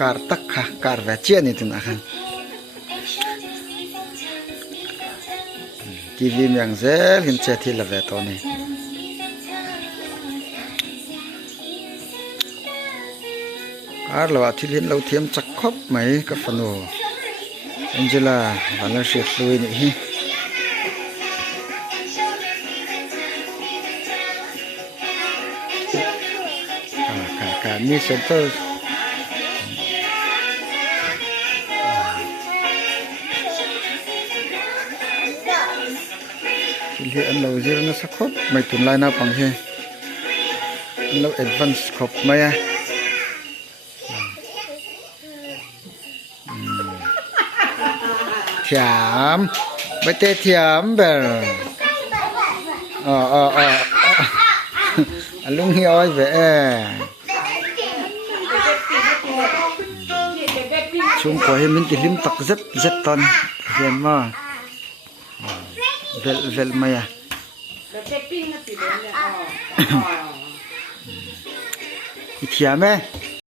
car tak kha car ve chia ni tun akhan TV miang zel hin che thi la ve to ni ar lo athil hin lo thiam chak khop mai ka Fanu Angela wala she thlui ni hi ka mi center thì anh lâu giờ nó sắc khóc mày tuần lại nào bằng he anh lâu advance khóc mày à thiam bây giờ thiam bèr anh lung hioi về chúng có hem mình tìm tắc rất rất ton hiền mà vel mày à thiam ấy